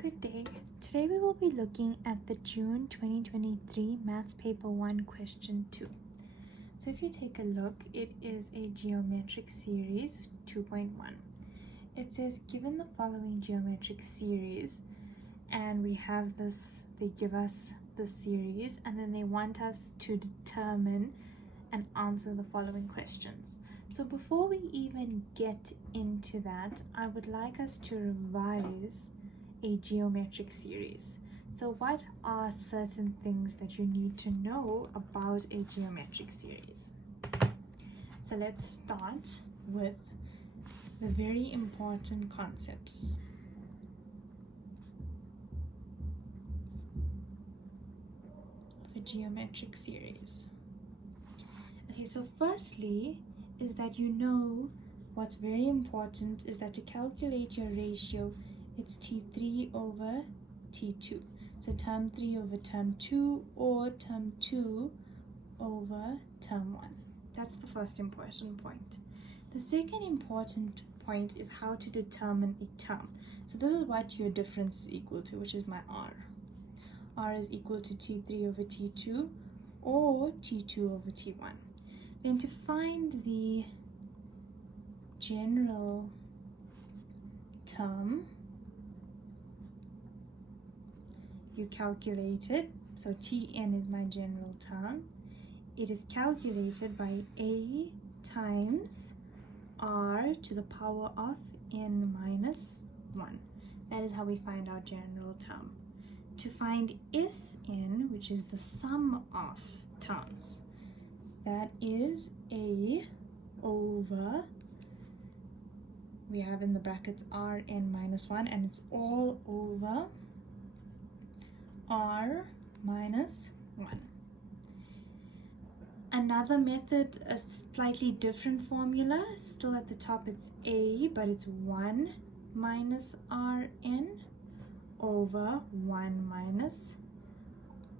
Good day. Today we will be looking at the June 2023 Maths Paper 1 Question 2. So if you take a look, it is a geometric series 2.1. It says, given the following geometric series, and we have this, they give us the series, and then they want us to determine and answer the following questions. So before we even get into that, I would like us to revise a geometric series. So what are certain things that you need to know about a geometric series? So let's start with the very important concepts. Of a geometric series. Okay, so firstly is that you know what's very important is that to calculate your ratio, it's T3 over T2. So term 3 over term 2 or term 2 over term 1. That's the first important point. The second important point is how to determine a term. So this is what your difference is equal to, which is my R. R is equal to T3 over T2 or T2 over T1. Then to find the general term, you calculate it. So Tn is my general term. It is calculated by A times R to the power of n minus 1. That is how we find our general term. To find Sn, which is the sum of terms, that is A over, we have in the brackets Rn minus 1, and it's all over R minus 1. Another method, a slightly different formula, still at the top it's A, but it's 1 minus Rn over 1 minus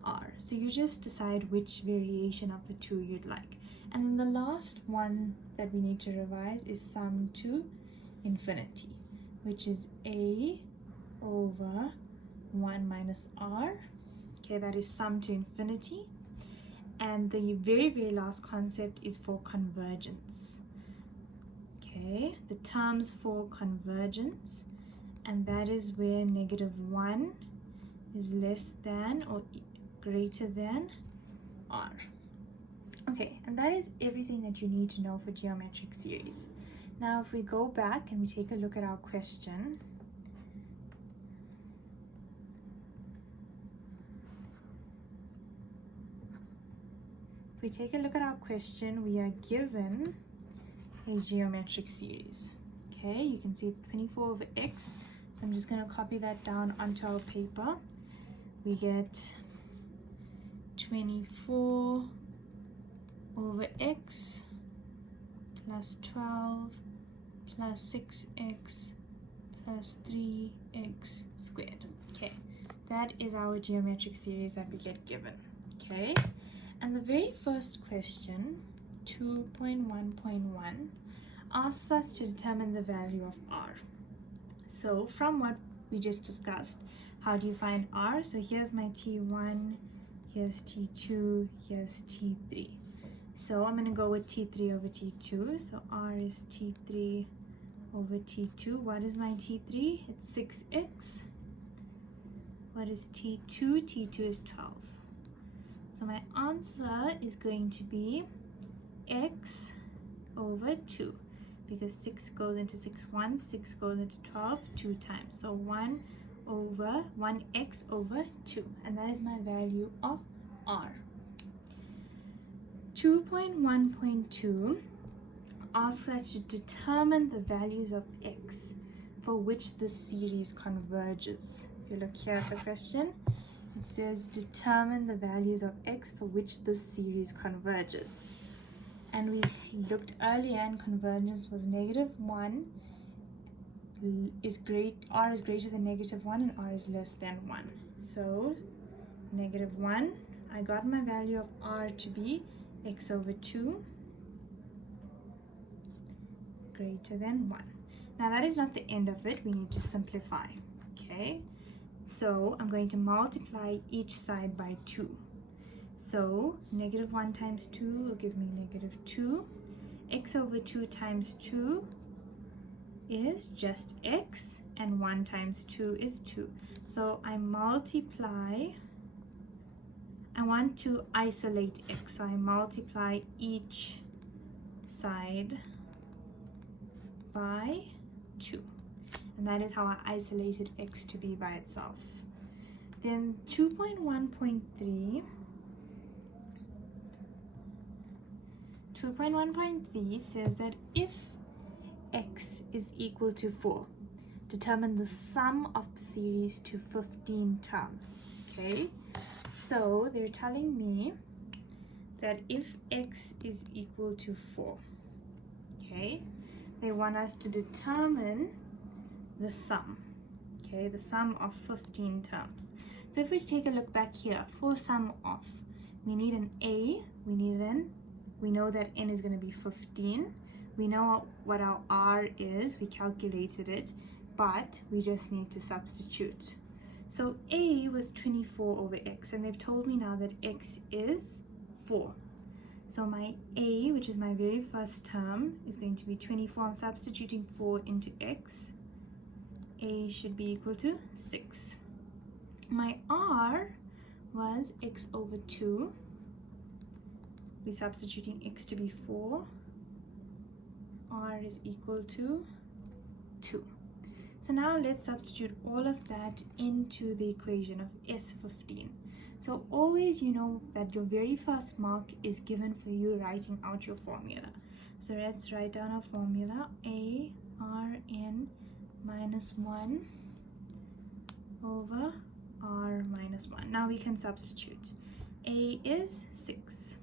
R. So you just decide which variation of the two you'd like. And then the last one that we need to revise is sum to infinity, which is A over 1 minus R. Okay, that is sum to infinity. And the very last concept is for convergence. Okay, the terms for convergence, and that is where -1 is less than or greater than R. Okay, and that is everything that you need to know for geometric series. Now if we go back and we take a look at our question, we are given a geometric series. Okay, you can see it's 24 over x. So I'm just going to copy that down onto our paper. We get 24 over x plus 12 plus 6x plus 3x squared. Okay, that is our geometric series that we get given. Okay. And the very first question, 2.1.1, asks us to determine the value of R. So from what we just discussed, how do you find R? So here's my T1, here's T2, here's T3. So I'm going to go with T3 over T2. So R is T3 over T2. What is my T3? It's 6x. What is T2? T2 is 12. So my answer is going to be x over 2, because 6 goes into 6 once, 6 goes into 12 2 times. So 1x over 2, and that is my value of R. 2.1.2 asks us to determine the values of x for which the series converges. If you look here at the question, it says determine the values of x for which this series converges. And we looked earlier and convergence was -1 R is greater than -1 and R is less than 1. So -1, I got my value of R to be x over 2 greater than 1. Now that is not the end of it, we need to simplify. Okay, So I'm going to multiply each side by 2. So negative 1 times 2 will give me negative 2. X over 2 times 2 is just x, and 1 times 2 is 2. So I multiply, I want to isolate x, so I multiply each side by 2. And that is how I isolated x to be by itself. Then 2.1.3 says that if x is equal to 4, determine the sum of the series to 15 terms. Okay, so they're telling me that if x is equal to 4, okay, they want us to determine the sum, okay, the sum of 15 terms. So if we take a look back here, for sum of, we need an a, we need an, we know that n is going to be 15, we know what our r is, we calculated it, but we just need to substitute. So a was 24 over x, and they've told me now that x is 4. So my a, which is my very first term, is going to be 24. I'm substituting 4 into x. A should be equal to 6. My r was x over 2. We're substituting x to be 4. R is equal to 2. So now let's substitute all of that into the equation of S15. So always you know that your very first mark is given for you writing out your formula. So let's write down our formula. A r n minus 1 over r minus 1. Now we can substitute. A is 6.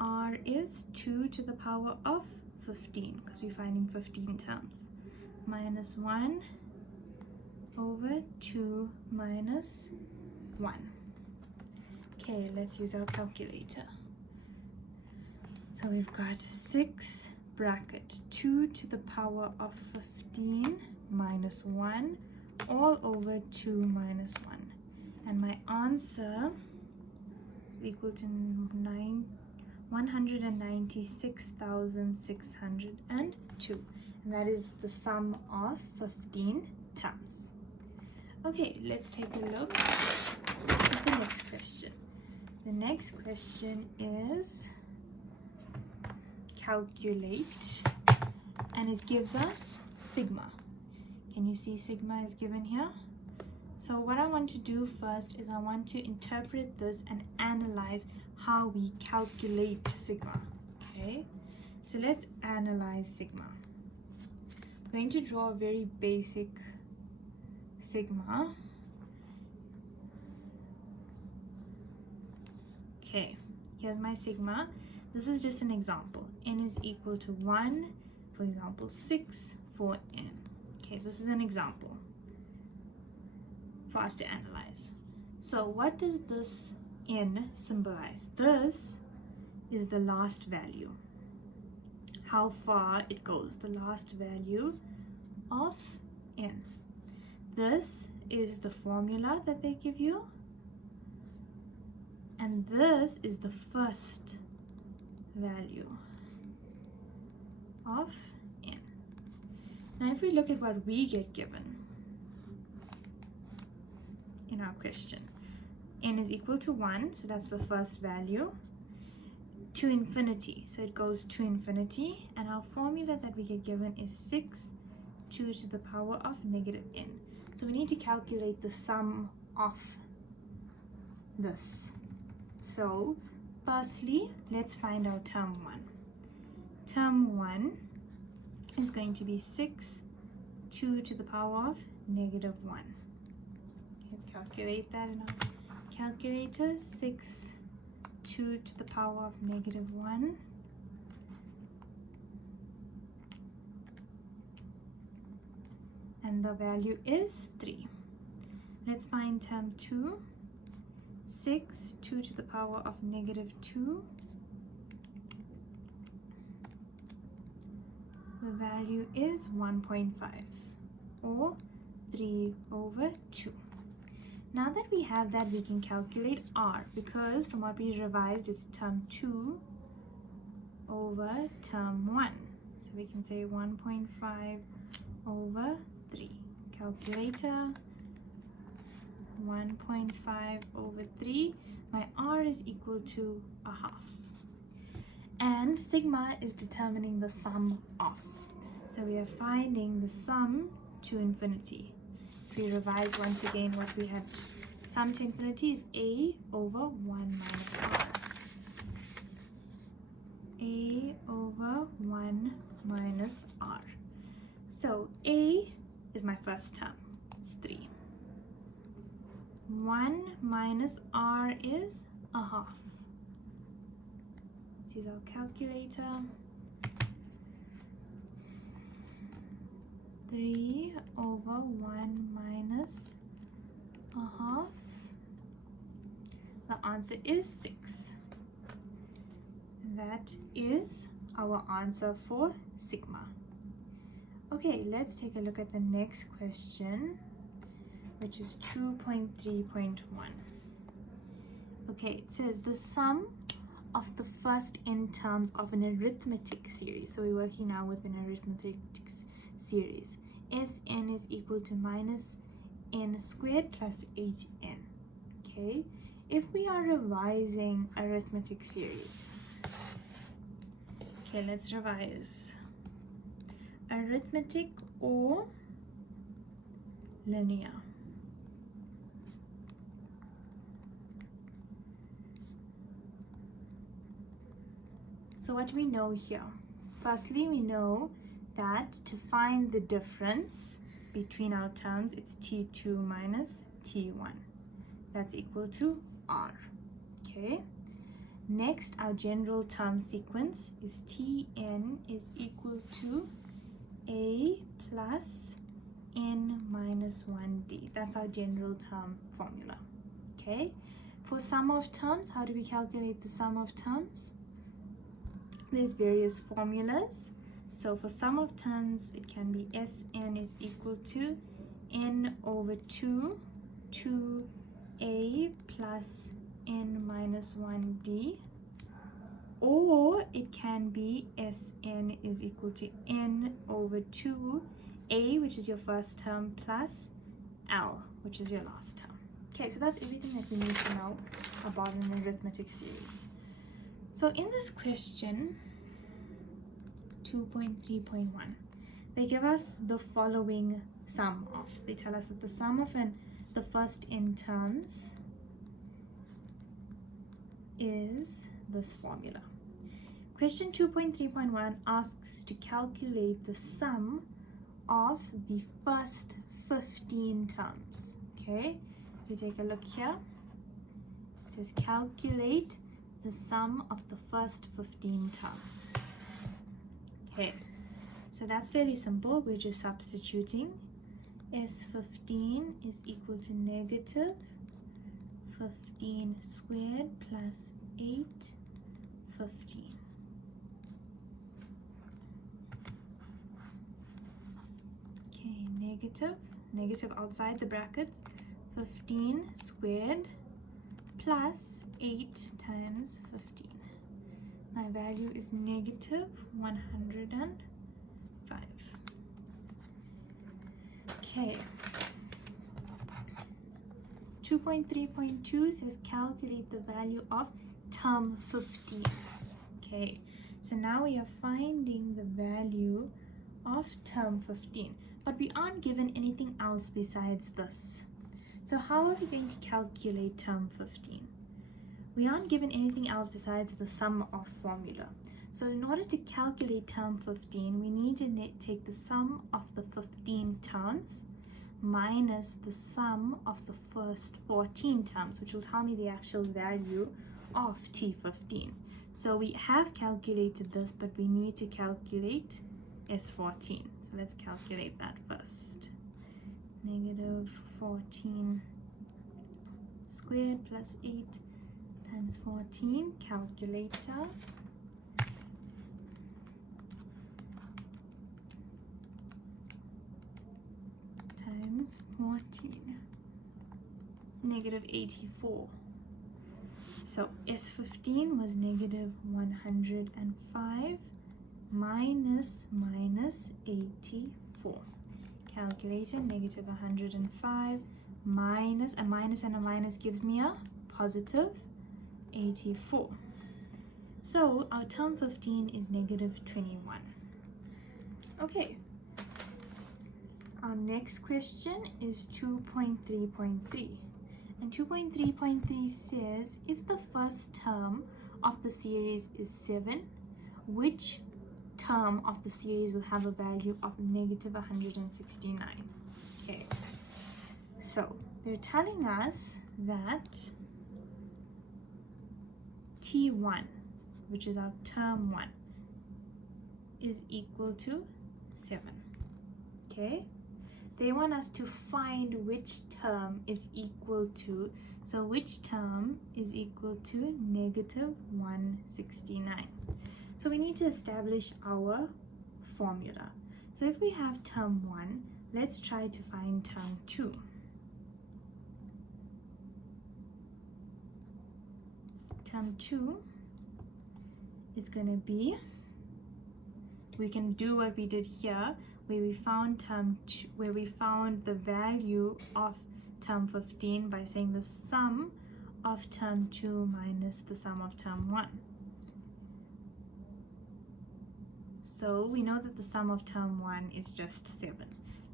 R is 2 to the power of 15, because we're finding 15 terms. Minus 1 over 2 minus 1. Okay, let's use our calculator. So we've got 6 bracket 2 to the power of 15 minus 1 all over 2 minus 1. And my answer is equal to 196,602. And that is the sum of 15 terms. Okay, let's take a look at the next question. The next question is calculate, and it gives us sigma. Can you see sigma is given here? So what I want to do first is I want to interpret this and analyze how we calculate sigma. Okay, so let's analyze sigma. I'm going to draw a very basic sigma. Okay, here's my sigma. This is just an example. N is equal to 1, for example 6 for n. Okay, this is an example for us to analyze. So what does this n symbolize? This is the last value, how far it goes, the last value of n. This is the formula that they give you, and this is the first value of n. Now if we look at what we get given in our question, n is equal to 1, so that's the first value, to infinity, so it goes to infinity, and our formula that we get given is 6 2 to the power of negative n. So we need to calculate the sum of this. So firstly, let's find out term 1. Term 1 is going to be 6 2 to the power of negative 1. Let's calculate that in our calculator. 6 2 to the power of negative 1. And the value is 3. Let's find term 2. 6 2 to the power of negative 2. The value is 1.5, or 3 over 2. Now that we have that, we can calculate r, because from what we revised, it's term 2 over term 1. So we can say 1.5 over 3. Calculator, 1.5 over 3. My r is equal to 1/2. And sigma is determining the sum of. So we are finding the sum to infinity. If we revise once again what we had, sum to infinity is a over 1 minus r. A over 1 minus r. So a is my first term, it's 3. 1 minus r is 1/2. Let's use our calculator. 3 over 1 minus 1/2. The answer is 6. That is our answer for sigma. Okay, let's take a look at the next question, which is 2.3.1. Okay, it says the sum of the first n terms of an arithmetic series. So we're working now with an arithmetic series. Sn is equal to minus n squared plus 8n. Okay, if we are revising arithmetic series, okay, let's revise. Arithmetic or linear. So what do we know here? Firstly, we know that to find the difference between our terms, it's t2 minus t1. That's equal to r. Okay. Next, our general term sequence is tn is equal to a plus n minus 1d. That's our general term formula. Okay. For sum of terms, how do we calculate the sum of terms? There's various formulas. So for sum of terms, it can be Sn is equal to n over 2, 2a plus n minus 1d, or it can be Sn is equal to n over 2a, which is your first term, plus l, which is your last term. Okay, so that's everything that we need to know about an arithmetic series. So in this question, 2.3.1, they give us the following sum of. They tell us that the sum of the first n terms is this formula. Question 2.3.1 asks to calculate the sum of the first 15 terms. Okay, if you take a look here, it says calculate the sum of the first 15 terms. Okay, so that's fairly simple. We're just substituting. S15 is equal to negative 15 squared plus 8, 15. Okay, negative outside the brackets, 15 squared plus 8 times 15. My value is negative 105. Okay. 2.3.2 says calculate the value of term 15. Okay, so now we are finding the value of term 15, but we aren't given anything else besides this. So how are we going to calculate term 15? We aren't given anything else besides the sum of formula. So in order to calculate term 15, we need to take the sum of the 15 terms minus the sum of the first 14 terms, which will tell me the actual value of T15. So we have calculated this, but we need to calculate S14. So let's calculate that first. Negative 14 squared plus 8 times 14, calculator. Times times 14, negative 84. So S15 was negative 105 minus 84. Calculator, negative 105 minus a minus and a minus gives me a positive 84. So our term 15 is negative 21. Okay. Our next question is 2.3.3. And 2.3.3 says, if the first term of the series is 7, which term of the series will have a value of negative 169? Okay. So they're telling us that T1, which is our term 1, is equal to 7. Okay? They want us to find which term is equal to, so which term is equal to negative 169. So we need to establish our formula. So if we have term 1, let's try to find term 2. Term 2 is going to be, we can do what we did here, where we found term 2, where we found the value of term 15 by saying the sum of term 2 minus the sum of term 1. So we know that the sum of term 1 is just 7.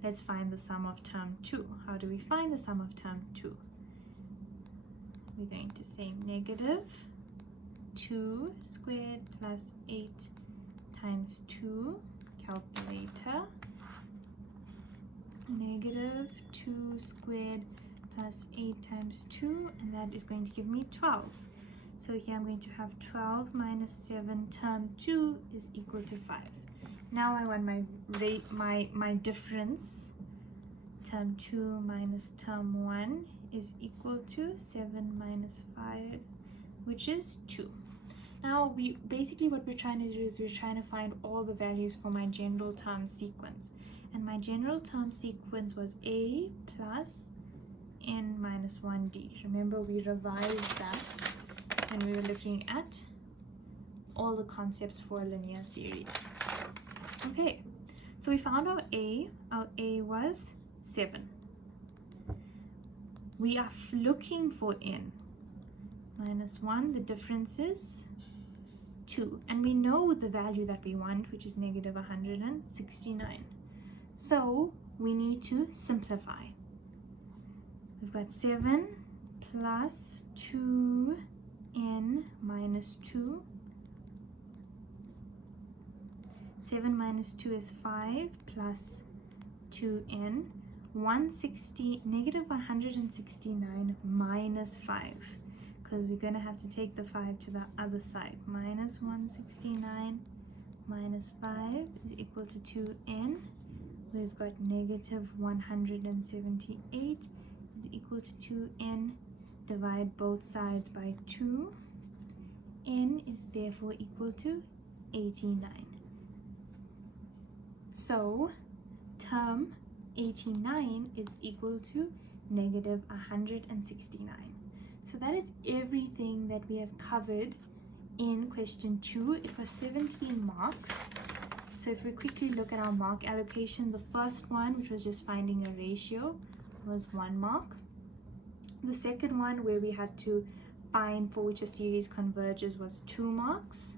Let's find the sum of term 2. How do we find the sum of term 2? We're going to say negative 2 squared plus 8 times 2, calculator, negative 2 squared plus 8 times 2, and that is going to give me 12. So here I'm going to have 12 minus 7 term 2 is equal to 5. Now I want my difference. Term 2 minus term 1 is equal to 7 minus 5, which is 2. Now basically what we're trying to do is we're trying to find all the values for my general term sequence. And my general term sequence was A plus n minus 1d. Remember, we revised that and we were looking at all the concepts for a linear series. Okay, so we found our A. Our A was 7. We are looking for n minus 1. The difference is 2. And we know the value that we want, which is negative 169. So we need to simplify. We've got 7 plus 2n minus 2. 7 minus 2 is 5 plus 2n. Negative 169 minus 5. Because we're going to have to take the 5 to the other side. Minus 169 minus 5 is equal to 2n. We've got negative 178 is equal to 2n. Divide both sides by 2. N is therefore equal to 89. So term 89 is equal to negative 169. So that is everything that we have covered in question 2. It was 17 marks. So if we quickly look at our mark allocation, the first one, which was just finding a ratio, was 1 mark. The second one, where we had to find for which a series converges, was 2 marks.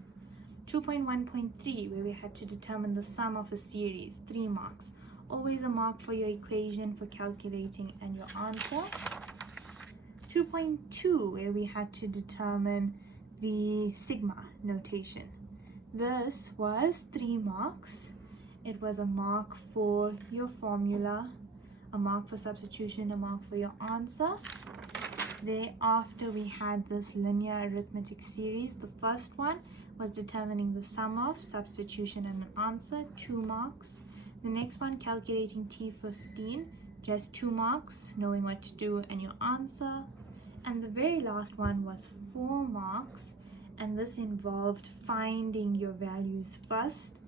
2.1.3, where we had to determine the sum of a series, 3 marks. Always a mark for your equation for calculating and your answer. 2.2, where we had to determine the sigma notation. This was 3 marks. It was a mark for your formula, a mark for substitution, a mark for your answer. Thereafter, we had this linear arithmetic series. The first one was determining the sum of, substitution, and an answer, 2 marks. The next one, calculating T15, just 2 marks, knowing what to do and your answer. And the very last one was 4 marks, and this involved finding your values first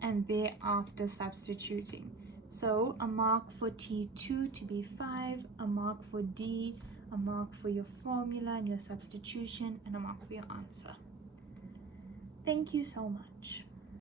and thereafter substituting. So a mark for T2 to be 5, a mark for D, a mark for your formula and your substitution, and a mark for your answer. Thank you so much.